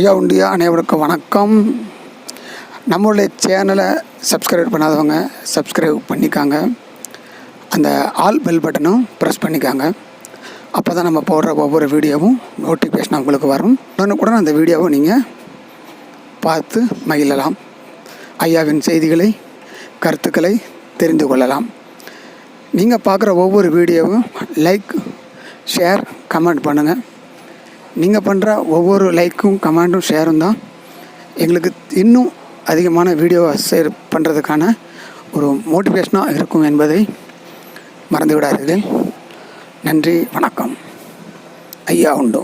ஐயா உண்டியா அனைவருக்கும் வணக்கம். நம்மளுடைய சேனலை சப்ஸ்கிரைப் பண்ணாதவங்க சப்ஸ்கிரைப் பண்ணிக்காங்க. அந்த ஆல் பெல் பட்டனும் ப்ரெஸ் பண்ணிக்காங்க. அப்போ தான் நம்ம போடுற ஒவ்வொரு வீடியோவும் நோட்டிஃபிகேஷன் உங்களுக்கு வரும். உடனுக்குடன் அந்த வீடியோவை நீங்கள் பார்த்து மகிழலாம். ஐயாவின் செய்திகளை கருத்துக்களை தெரிந்து கொள்ளலாம். நீங்கள் பார்க்குற ஒவ்வொரு வீடியோவும் லைக் ஷேர் கமெண்ட் பண்ணுங்கள். நீங்கள் பண்ணுற ஒவ்வொரு லைக்கும் கமெண்ட்டும் ஷேரும் தான் எங்களுக்கு இன்னும் அதிகமான வீடியோ ஷேர் பண்ணுறதுக்கான ஒரு மோட்டிவேஷனாக இருக்கும் என்பதை மறந்து விடாதீர்கள். நன்றி, வணக்கம். ஐயா உண்டு.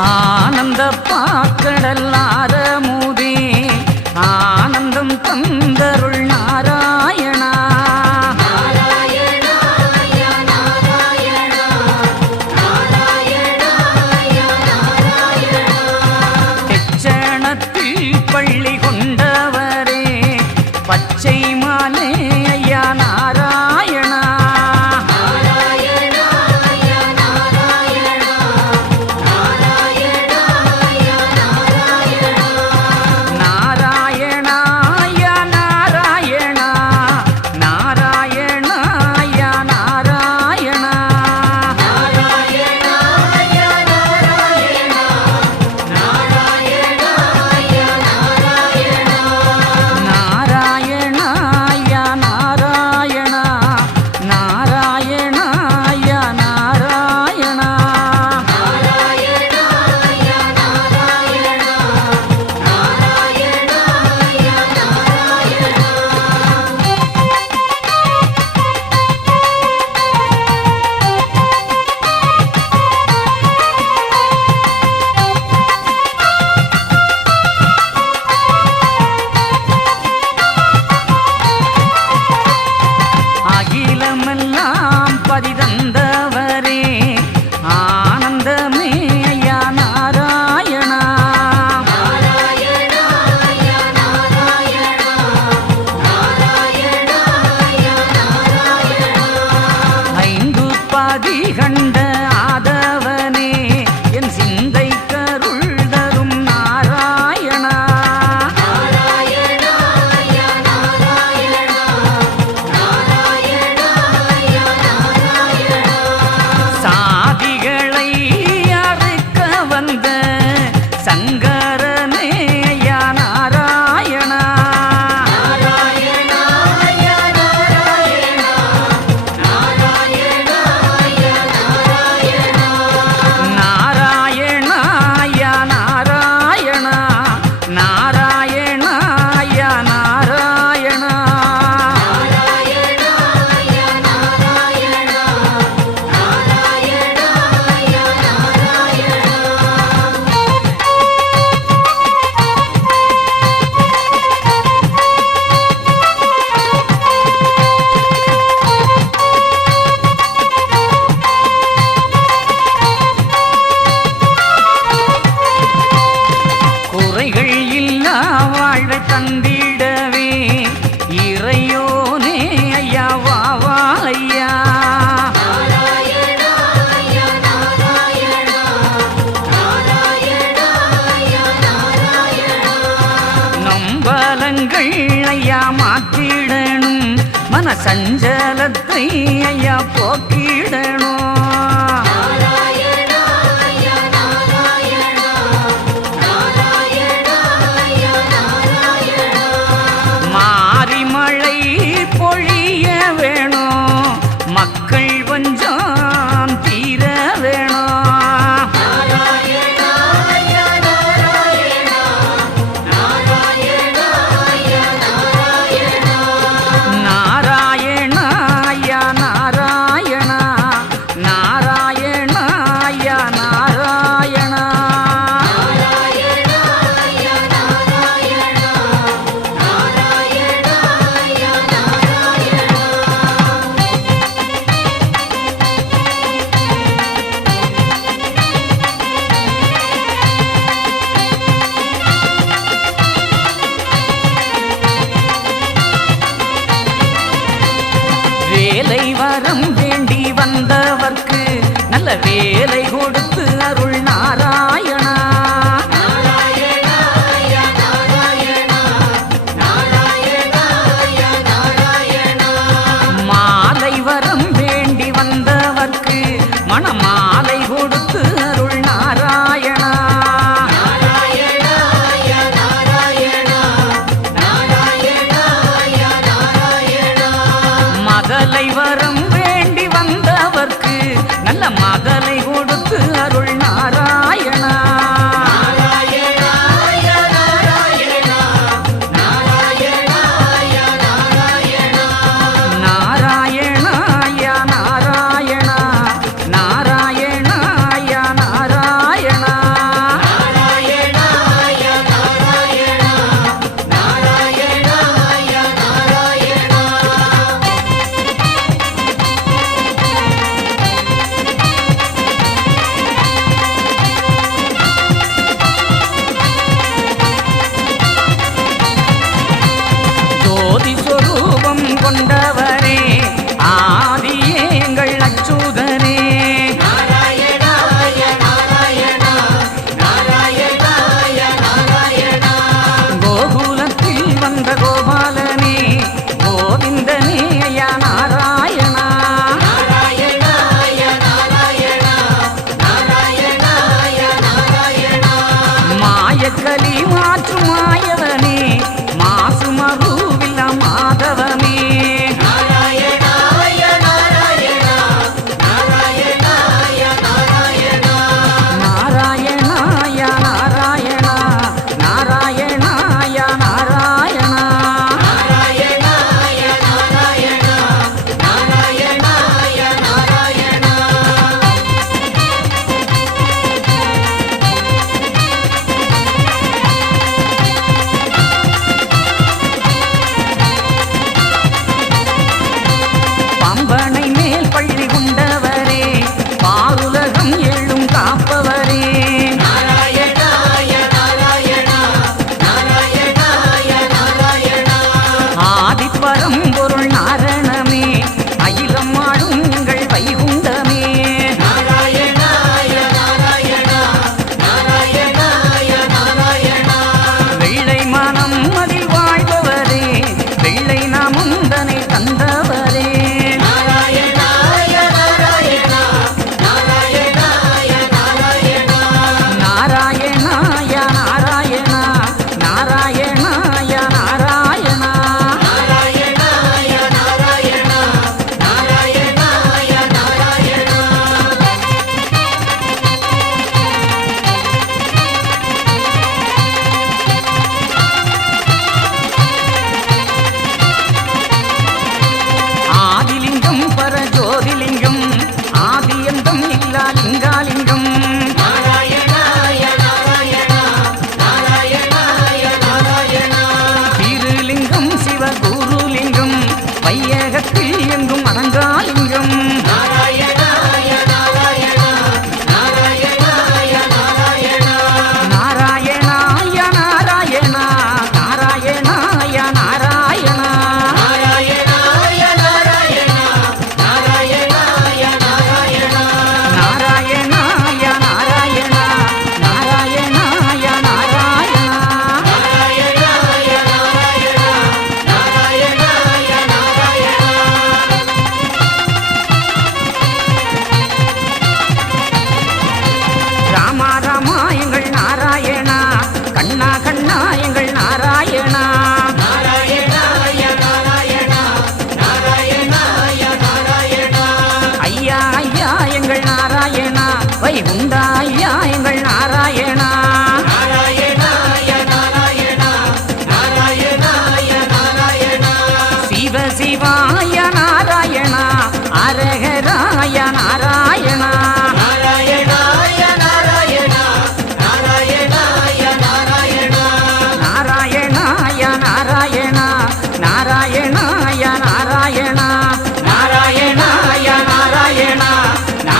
ஆனந்த பாக்கடல்லாத மூதி ஆனந்தம் தந்தருள் நாராயணா. தெச்சணத்தில் பள்ளி கொண்டவரே பச்சை மாலே ஐயா நாராயணா. சஞ்சலத்தை ஐயா போக்கிடணும். மாறி மழை பொழிய வேணும், மக்கள் கொஞ்சம் தீர வேணும். நாராயணா ஐயா நாராயணா, நாராயணா ஐயா நாராயணா. வேலை வரம் வேண்டி வந்தவர்க்கு நல்ல வேலை கொடுத்து அருள் நாராயணா. மாலை வரம் வேண்டி வந்தவர்க்கு மணமாலை கொடுத்து அருள் நாராயணா. மகளை வரம் வேண்டி வந்தவர்க்கு நல்ல மகளை கொடு ஐயா எங்கள் நாராயணா. சிவ சிவாய நாராயணா, அரகராய நாராயணா. நாராயணாய நாராயணா, நாராயணாய நாராயணா. நாராயணாய நாராயணா, நாராயணாய நாராயணா. நாராயணாய நாராயணா,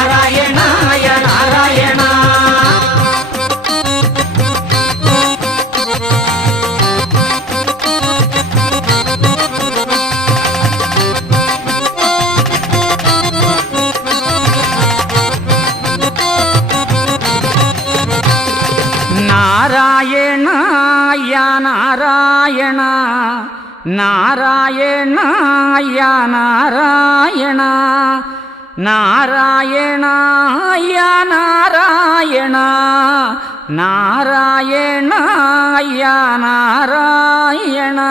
நாராயணாய நாராயணா. நாராயணாய நாராயணா, நாராயணாய நாராயணா.